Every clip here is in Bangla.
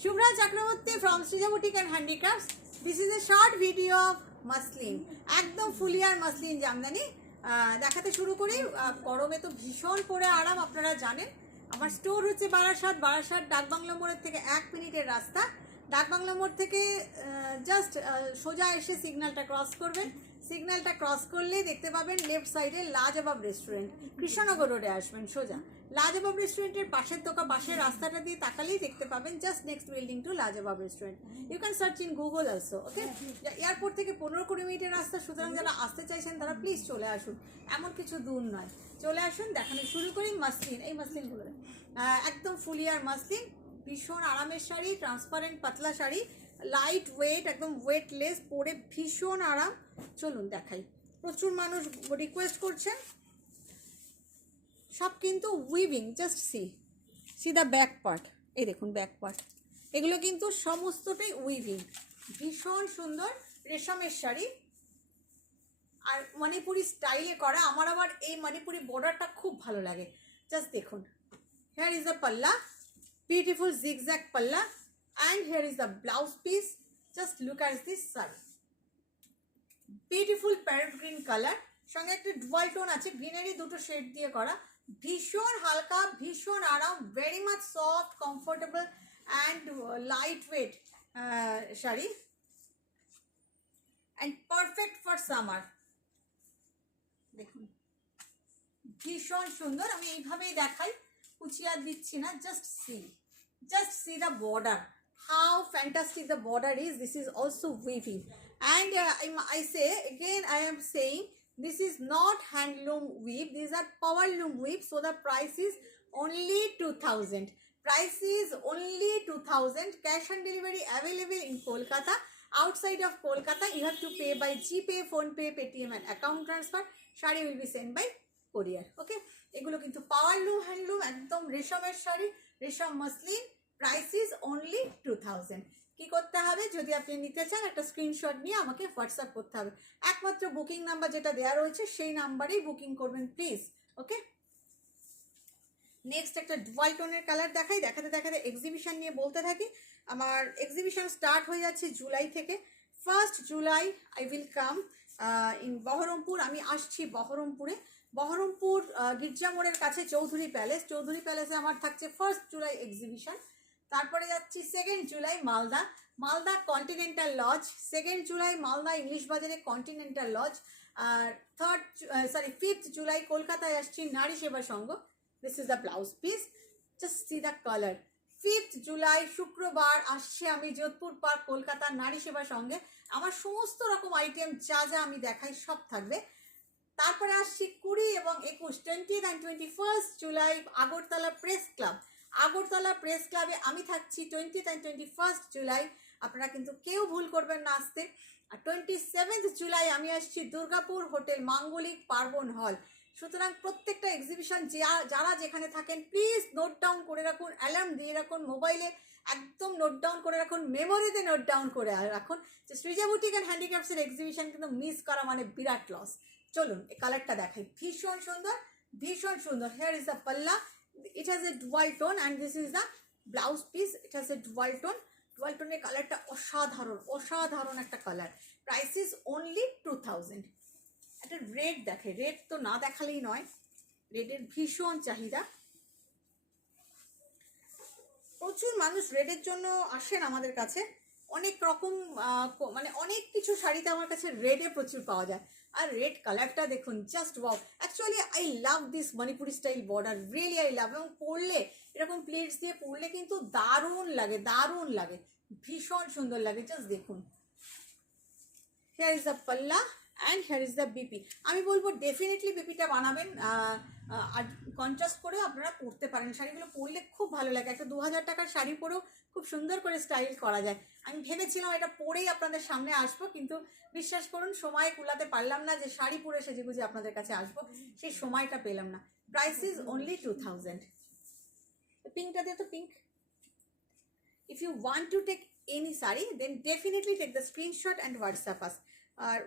Shubhra Chakraborty from Srija Boutique and Handicrafts. This is a short video of muslin. একদম ফুলিয়ার মাসলিন জামদানি দেখাতে শুরু করি। গরমে তো ভীষণ পরে আরাম, আপনারা জানেন। আমার স্টোর হচ্ছে বারাসাত ডাকবাংলা মোড়ের থেকে 1 মিনিটের রাস্তা। ডাকবাংলা মোড় থেকে জাস্ট সোজা এসে সিগন্যালটা ক্রস করবেন। সিগন্যালটা ক্রস করলেই দেখতে পাবেন লেফট সাইডে লাজবাব রেস্টুরেন্ট। কৃষ্ণনগর রোডে আসবেন সোজা। লাজবাব রেস্টুরেন্টের পাশের রাস্তাটা দিয়ে তাকালেই দেখতে পাবেন just next building to Lajawab restaurant. You can search in Google also. Okay, airport থেকে 15-20 মিনিটের রাস্তা, সুতরাং যারা আসতে চাইছেন তারা প্লিজ চলে আসুন, এমন কিছু দূর নয়। চলে আসুন, দেখানো শুরু করি। মাসলিন, এই মাসলিনগুলো একদম ফুলিয়ার মাসলিন, ভীষণ আরামের শাড়ি, ট্রান্সপারেন্ট পাতলা শাড়ি, লাইট ওয়েট, একদম ওয়েটলেস, পরে ভীষণ আরাম। চলুন দেখাই। প্রচুর মানুষ রিকোয়েস্ট করছেন, সব কিন্তু weaving. Just see the back part, এই দেখুন ব্যাক পার্ট, এগুলো কিন্তু সমস্তটাই উইভিং। ভীষণ সুন্দর রেশমের শাড়ি আর মণিপুরি স্টাইলে করা। আমার আবার এই মণিপুরি বর্ডারটা খুব ভালো লাগে। জাস্ট দেখুন, হেয়ার ইজ দ্য পাল্লা, বিউটিফুল জিগজ্যাগ পাল্লা, and here is the blouse piece. Just look at this saree, beautiful parrot green color, সঙ্গে একটা ডুয়াল টোন আছে, গ্রিনারি দুটো শেড দিয়ে করা। ভীষণ হালকা, ভীষণ আরাম, very much soft, comfortable and light weight sari, and perfect for summer. দেখুন ভীষণ সুন্দর। আমি এইভাবেই দেখাই, কুচিয়ার দিচ্ছি না। Just see the border, how fantastic the border is. This is also weaving, and I say again, I am saying this is not handloom weave, these are power loom weave. So the price is only 2000. Price is only 2000. Cash on delivery available in Kolkata. Outside of Kolkata you have to pay by GPay, PhonePe, Paytm and account transfer. Shari will be sent by courier. Okay, এগুলো কিন্তু পাওয়ার লুম, হ্যান্ডলুম, একদম রেশমের শাড়ি, রেশম মাসলিন। Price is only 2000। কি করতে হবে, যদি আপনি নিতে চান একটা স্ক্রিনশট নিয়ে আমাকে হোয়াটসঅ্যাপ করতে হবে। একমাত্র বুকিং নাম্বার যেটা দেওয়া রয়েছে সেই নাম্বারেই বুকিং করবেন প্লিজ। ওকে, নেক্সট একটা ডুয়াল টোনের কালার দেখাই। দেখাতে এক্সিবিশন নিয়ে বলতে থাকি। আমার এক্সিবিশন স্টার্ট হয়ে যাচ্ছে জুলাই থেকে। 1st July I will come in Baharampur. আমি আসছি বহরমপুর গির্জা মোড়ের কাছে চৌধুরী প্যালেসে আমার থাকছে 1st জুলাই এক্সিবিশন। তারপরে যাচ্ছি 2nd July Malda continental lodge. 2nd July Malda English বাজারে কন্টিনেন্টাল লজ। আর 5th জুলাই কলকাতায় আসছি Nari Seva Sangha. This is the blouse piece, just see the colour. 5th July শুক্রবার আসছে আমি যোধপুর পার্ক কলকাতা নারী সেবা সঙ্গে। আমার সমস্ত রকম আইটেম যা আমি দেখাই সব থাকবে। তারপরে আসছি 20 এবং 21, 20th and 21st July Agartala press ক্লাবে আমি থাকছি 20th and 21st জুলাই। আপনারা কিন্তু কেউ ভুল করবেন না আসতে। আর 27th জুলাই আমি আসছি দুর্গাপুর হোটেল মাঙ্গলিক পার্বণ হল। সুতরাং প্রত্যেকটা এক্সিবিশন যারা যেখানে থাকেন প্লিজ নোট ডাউন করে রাখুন, অ্যালার্ম দিয়ে রাখুন, মোবাইলে একদম নোট ডাউন করে রাখুন, মেমোরিতে নোট ডাউন করে রাখুন যে সৃজা বুটিক অ্যান্ড হ্যান্ডিক্রাফটসের এক্সিবিশন কিন্তু মিস করা মানে বিরাট লস। চলুন এই কালারটা দেখাই, ভীষণ সুন্দর। Hair is the palla, it has a dual tone and this is the blouse piece. It has a dual টোনের কালারটা অসাধারণ একটা কালার। Price is only 2000। একটা রেড দেখে, রেড তো না দেখালেই নয়, রেডের ভীষণ চাহিদা। প্রচুর মানুষ রেডের জন্য আসেন আমাদের কাছে। অনেক রকম মানে অনেক কিছু শাড়িতে আমার কাছে রেডে প্রচুর পাওয়া যায়। আর রেড কালারটা দেখুন, just wow. Actually I love this Manipuri style border, really I love. এবং পরলে এরকম প্লেটস দিয়ে পরলে কিন্তু দারুণ লাগে, ভীষণ সুন্দর লাগে। জাস্ট দেখুন, হেয়ার ইজ দ্য পাল্লা and hair is the BP. আমি বলবো ডেফিনেটলি বিপিটা বানাবেন, আর কন্ট্রাস্ট করেও আপনারা পরতে পারেন। শাড়িগুলো পরলে খুব ভালো লাগে। একটা 2000 টাকার শাড়ি পরেও খুব সুন্দর করে স্টাইল করা যায়। আমি ভেবেছিলাম এটা পরেই আপনাদের সামনে আসবো, কিন্তু বিশ্বাস করুন সময় কুলাতে পারলাম না যে শাড়ি পরে সেজেগুজে আপনাদের কাছে আসবো, সেই সময়টা পেলাম না। Price is only 2000। পিঙ্কটা দিয়ে তো pink. If you want to take any saree, then definitely take the screenshot and WhatsApp us.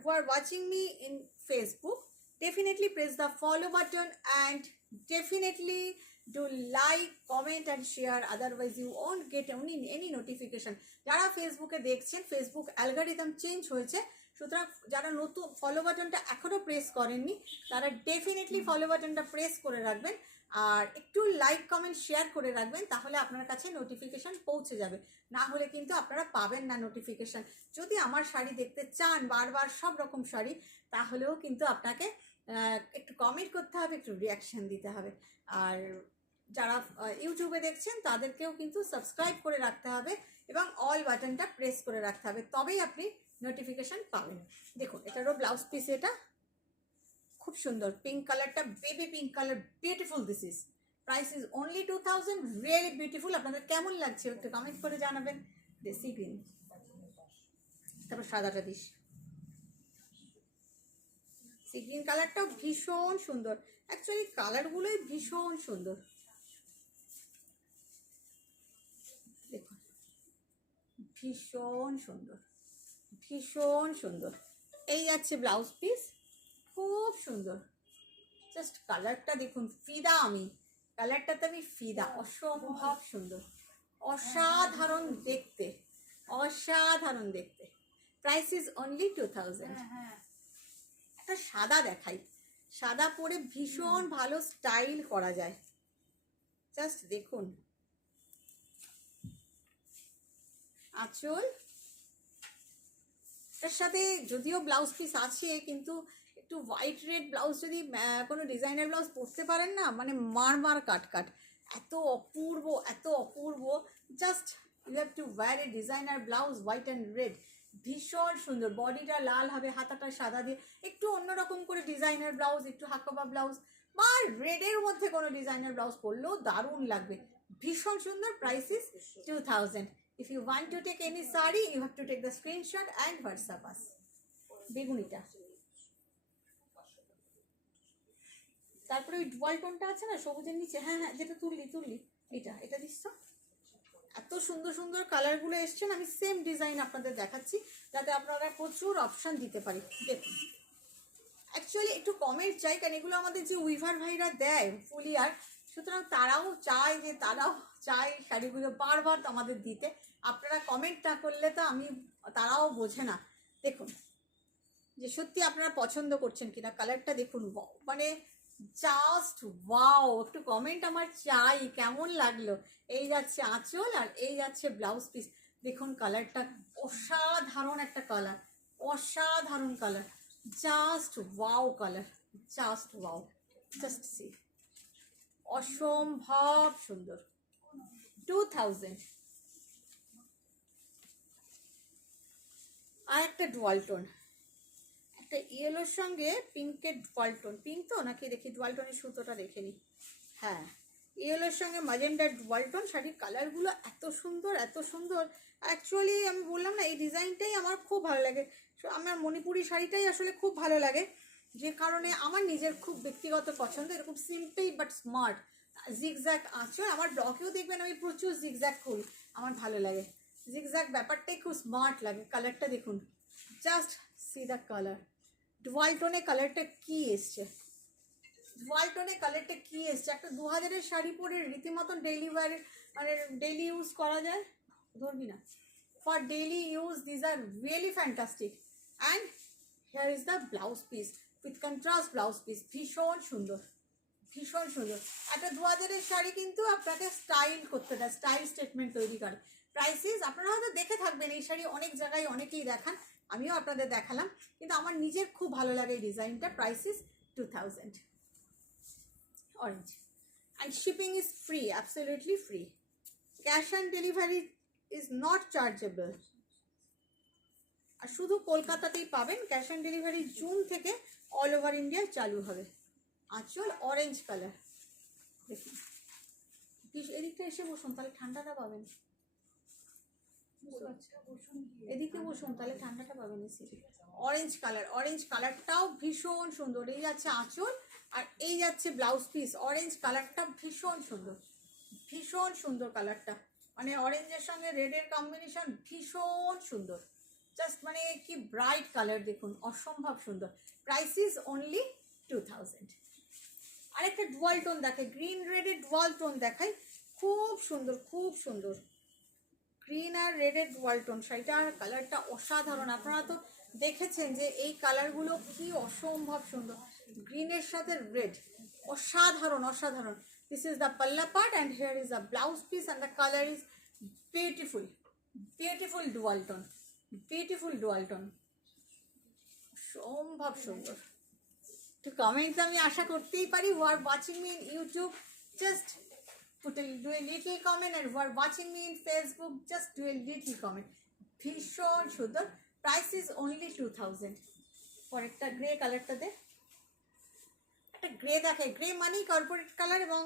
Who are watching me in Facebook, definitely press the follow button and definitely do like, comment and share, otherwise you won't get any notification. যারা ফেসবুকে দেখছেন, ফেসবুক অ্যালগরিদম চেঞ্জ হয়েছে, সুতরাং যারা নতুন ফলো বাটনটা এখনও প্রেস করেননি তারা ডেফিনেটলি ফলো বাটনটা প্রেস করে রাখবেন, আর একটু লাইক কমেন্ট শেয়ার করে রাখবেন, তাহলে আপনার কাছে নোটিফিকেশান পৌঁছে যাবে। না হলে কিন্তু আপনারা পাবেন না নোটিফিকেশান। যদি আমার শাড়ি দেখতে চান বারবার সব রকম শাড়ি, তাহলেও কিন্তু আপনাকে একটু কমেন্ট করতে হবে, একটু রিয়াকশান দিতে হবে। আর যারা ইউটিউবে দেখছেন তাদেরকেও কিন্তু সাবস্ক্রাইব করে রাখতে হবে এবং অল বাটনটা প্রেস করে রাখতে হবে, তবেই আপনি নোটিফিকেশান পাবেন। দেখুন এটারও ব্লাউজ পিস, এটা খুব সুন্দর পিঙ্ক কালারটা, baby pink colour, beautiful this is. Price is only 2000, really beautiful. আপনাদের কেমন লাগছে একটু কমেন্ট করে জানাবেন। দেশি গ্রিন, তারপর সাদাটা দিস, সি গ্রিন কালারটাও ভীষণ সুন্দর। অ্যাকচুয়ালি কালারগুলোই ভীষণ সুন্দর, দেখুন ভীষণ সুন্দর, ভীষণ সুন্দর। এই যাচ্ছে ব্লাউজ পিস, খুব সুন্দর। জাস্ট কালারটা দেখুন, ফিদা আমি, কালারটাতে আমি ফিদা, অসম্ভব সুন্দর, অসাধারণ দেখতে, অসাধারণ দেখতে। Price is only 2000। একটা সাদা দেখাই, সাদা পরে ভীষণ ভালো স্টাইল করা যায়। জাস্ট দেখুন আঁচল, তার সাথে যদিও ব্লাউজ পিস আছে, কিন্তু একটু হোয়াইট রেড ব্লাউজ যদি কোনো ডিজাইনার ব্লাউজ পরতে পারেন না, মানে মার কাট কাট, এত অপূর্ব, এত অপূর্ব। Just you have to wear a designer blouse white and red, ভীষণ সুন্দর। বডিটা লাল হবে, হাতাটা সাদা দিয়ে একটু অন্যরকম করে ডিজাইনার ব্লাউজ, একটু হাকোবা ব্লাউজ বা রেডের মধ্যে কোনো ডিজাইনার ব্লাউজ পরলেও দারুণ লাগবে, ভীষণ সুন্দর। Price is 2000। If you want to take any sari, you have to take the screenshot and WhatsApp us. বেগুনিটা, তারপরে ওই ডুয়াল টোনটা আছে না সবুজের নিচে, হ্যাঁ হ্যাঁ যেটা তুললি এটা দিচ্ছ। এত সুন্দর সুন্দর কালারগুলো এসছেন, আমি সেম ডিজাইন আপনাদের দেখাচ্ছি যাতে আপনারা প্রচুর অপশান দিতে পারি। দেখুন অ্যাকচুয়ালি একটু কমেন্ট চাই, কারণ এগুলো আমাদের যে উইভার ভাইরা দেয় ফুলিয়ার, সুতরাং তারাও চায় শাড়িগুলো বারবার আমাদের দিতে। আপনারা কমেন্ট না করলে তো তারাও বোঝে না। দেখুন যে সত্যি আপনারা পছন্দ করছেন কিনা, কালারটা দেখুন, মানে জাস্ট ওয়াও। একটু কমেন্ট আমার চাই কেমন লাগলো। এই যাচ্ছে আঁচল আর এই যাচ্ছে ব্লাউজ পিস। দেখুন কালারটা অসাধারণ একটা কালার, অসাধারণ colour, just wow colour, just wow, just see, অসম্ভব সুন্দর। 2000। আর একটা ডুয়াল টোন, একটা ইয়েলোর সঙ্গে পিঙ্কের ডুয়াল টোন, পিঙ্ক তো নাকি দেখি ডুয়াল টোনের সুতোটা দেখে নি, হ্যাঁ ইয়েলোর সঙ্গে ম্যাজেন্ডার ডুয়াল টোন। শাড়ির কালারগুলো এত সুন্দর, এত সুন্দর। অ্যাকচুয়ালি আমি বললাম না, এই ডিজাইনটাই আমার খুব ভালো লাগে। আমার মণিপুরি শাড়িটাই আসলে খুব ভালো লাগে, যে কারণে আমার নিজের খুব ব্যক্তিগত পছন্দ। এরকম সিম্পল বাট স্মার্ট জিগজ্যাগ আঁচল। আমার ব্লগেও দেখবেন আমি প্রচুর জিগজ্যাগ করি, আমার ভালো লাগে। জিগজ্যাগ ব্যাপারটাই খুব স্মার্ট লাগে। কালারটা দেখুন, just see the colour. Dual টোনে কালারটা কি এসছে, ডুয়াল টোনে কালারটা কি এসছে। একটা 2000-এর শাড়ি পরে রীতিমতন ডেইলি ওয়্যার, মানে ডেইলি ইউজ করা যায়, ধরবি না, for daily use this are really fantastic. And here is the blouse piece with contrast blouse piece, ভীষণ সুন্দর, ভীষণ সুন্দর। একটা 2000-এর শাড়ি কিন্তু আপনাকে স্টাইল করতে দেয়, স্টাইল স্টেটমেন্ট তৈরি করে। প্রাইসিস আপনারা হয়তো দেখে থাকবেন, এই শাড়ি অনেক জায়গায় অনেকেই দেখান, আমিও আপনাদের দেখালাম, কিন্তু আমার নিজের খুব ভালো লাগে এই ডিজাইনটা। Price is 2000। Orange and shipping is free, absolutely free. Cash and delivery is not chargeable. আর শুধু কলকাতাতেই পাবেন। ক্যাশ অন ডেলিভারি জুন থেকে অল ওভার ইন্ডিয়ায় চালু হবে। আঁচল অরেঞ্জ কালার, দেখুন এদিকটা এসে বসুন, তাহলে ঠান্ডাটা পাবেন। এদিকে বসুন, তাহলে ঠান্ডাটা পাবেন। অরেঞ্জ কালার, অরেঞ্জ কালারটাও ভীষণ সুন্দর। এই যাচ্ছে আঁচল আর এই যাচ্ছে ব্লাউজ পিস। অরেঞ্জ কালারটা ভীষণ সুন্দর, ভীষণ সুন্দর কালারটা, মানে অরেঞ্জের সঙ্গে রেডের কম্বিনেশন ভীষণ সুন্দর। জাস্ট মানে কি ব্রাইট কালার, দেখুন অসম্ভব সুন্দর। Price is only 2000। আরেকটা ডুয়াল টোন দেখাই, গ্রিন রেডের ডুয়াল টোন দেখাই, খুব সুন্দর খুব সুন্দর। গ্রিন আর রেডের ডুয়াল টোন, শাড়িটার কালারটা অসাধারণ। আপনারা তো দেখেছেন যে এই কালারগুলো কি অসম্ভব সুন্দর, গ্রিনের সাথে রেড, অসাধারণ অসাধারণ। This is the palla part and here is the blouse piece and the colour is beautiful, beautiful dual tone, beautiful dual tone, অসম্ভব সুন্দর। তো কমেন্টস আমি আশা করতেই পারি, who are watching me in YouTube just do a little comment, and who are watching me in Facebook just do a little comment. ভীষণ সুন্দর, প্রাইস ইজ অনলি 2000। পরেরটা গ্রে কালারটা দে, একটা গ্রে দেখায়, গ্রে মানেই কর্পোরেট কালার এবং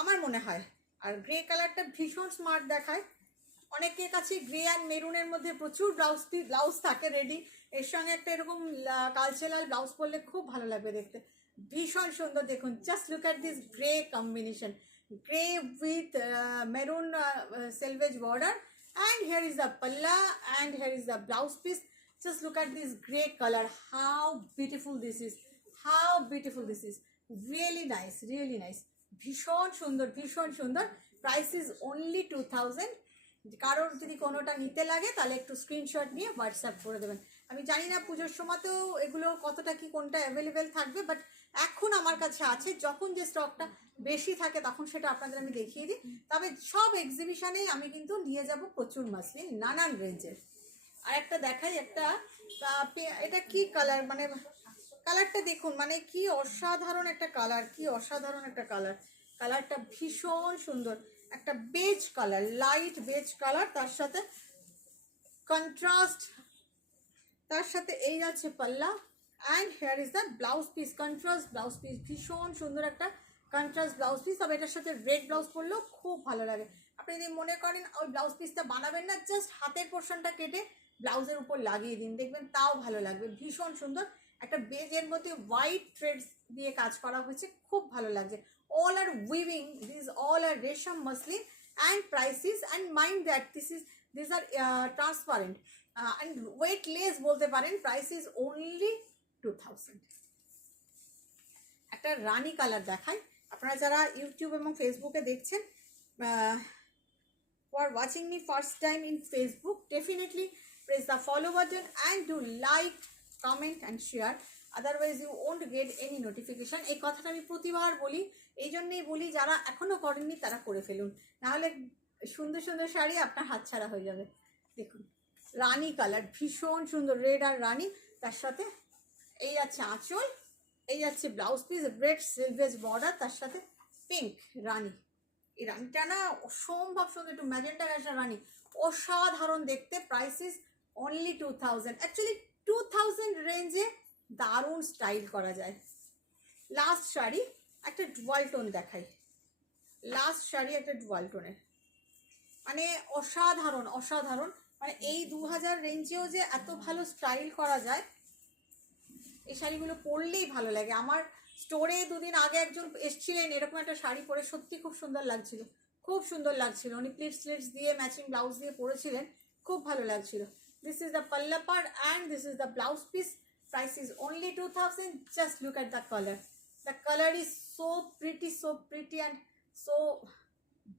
আমার মনে হয়, আর গ্রে কালারটা ভীষণ স্মার্ট দেখায়। অনেকের কাছে গ্রে অ্যান্ড মেরুনের মধ্যে প্রচুর ব্লাউজ থাকে রেডি, এর সঙ্গে একটা এরকম কালচেলাল ব্লাউজ পরলে খুব ভালো লাগবে দেখতে, ভীষণ সুন্দর। দেখুন, just look at this grey combination, grey with maroon selvage border, and here is the palla and here is the blouse piece. Just look at this grey color, how beautiful this is, how beautiful this is, really nice, really nice, ভীষণ সুন্দর ভীষণ সুন্দর। Price is only 2000। কারোর যদি কোনোটা নিতে লাগে তাহলে একটু স্ক্রিনশট নিয়ে হোয়াটসঅ্যাপ করে দেবেন। আমি জানি না পুজোর সময়তেও এগুলো কতটা কি কোনটা অ্যাভেলেবেল থাকবে, বাট এখন আমার কাছে আছে, যখন যে স্টকটা বেশি থাকে তখন সেটা আপনাদের আমি দেখিয়ে দিই। তবে সব এক্সিবিশনেই আমি কিন্তু নিয়ে যাব প্রচুর মাসলিন নানান রেঞ্জের। আর একটা দেখাই, একটা এটা কি কালার, মানে কালারটা দেখুন, মানে কি অসাধারণ একটা কালার, কি অসাধারণ একটা কালার, কালারটা ভীষণ সুন্দর, একটা beige colour, light beige colour, তার সাথে কন্ট্রাস্ট, তার সাথে এই যাচ্ছে পাল্লা, and hair is the blouse piece, contrast blouse piece, ভীষণ সুন্দর একটা কন্ট্রাস্ট ব্লাউজ পিস। তবে এটার সাথে রেড ব্লাউজ পরলেও খুব ভালো লাগে। আপনি যদি মনে করেন ওই ব্লাউজ পিসটা বানাবেন না, জাস্ট হাতের পোর্শনটা কেটে ব্লাউজের উপর লাগিয়ে দিন, দেখবেন তাও ভালো লাগবে, ভীষণ সুন্দর। একটা বেজের মধ্যে হোয়াইট থ্রেডস দিয়ে কাজ করা হয়েছে, খুব ভালো লাগছে। all are weaving, these all are resham muslin, and prices, and mind that these are transparent and weightless বলতে পারেন। price is only 2000। একটা রানী কালার দেখাই, আপনারা যারা ইউটিউব এবং ফেসবুকে দেখছেন, for watching me first time in Facebook, definitely press the follow button and do like, comment and share, otherwise you won't get any notification। এই কথাটা আমি প্রতিবার বলি, এই জন্যই বলি যারা এখনো করেননি তারা করে ফেলুন, নাহলে সুন্দর সুন্দর শাড়ি আপনার হাতছাড়া হয়ে যাবে। দেখুন, রানী কালার, ভীষণ সুন্দর, রেড আর রানী, তার সাথে এই যাচ্ছে আঁচল, এই যাচ্ছে ব্লাউজ পিস, রেড সিলভেজ বর্ডার, তার সাথে পিঙ্ক রানী। এই রানীটা না অসম্ভব সুন্দর, একটু ম্যাজেন্টা ঘাসা রানী, অসাধারণ দেখতে। Price is only 2000। অ্যাকচুয়ালি 2000 রেঞ্জে দারুণ স্টাইল করা যায়। লাস্ট শাড়ি একটা ডুয়াল টোন দেখাই, লাস্ট শাড়ি একটা ডুয়াল টোনের, মানে অসাধারণ অসাধারণ, মানে এই 2000 রেঞ্জেও যে এত ভালো স্টাইল করা যায়, এই শাড়িগুলো পরলেই ভালো লাগে। আমার স্টোরে দুদিন আগে একজন এসছিলেন এরকম একটা শাড়ি পরে, সত্যি খুব সুন্দর লাগছিল, খুব সুন্দর লাগছিল, উনি প্লিটস দিয়ে ম্যাচিং ব্লাউজ দিয়ে পরেছিলেন, খুব ভালো লাগছিল। This is the palla part and this is the blouse piece. Price is only 2000। Just look at the colour, the colour is so pretty and so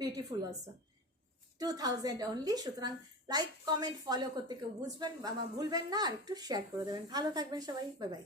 beautiful also. 2000 only. সুতরাং লাইক কমেন্ট ফলো করতে কেউ ভুলবেন না, আর একটু শেয়ার করে দেবেন। ভালো থাকবেন সবাই, বাই বাই।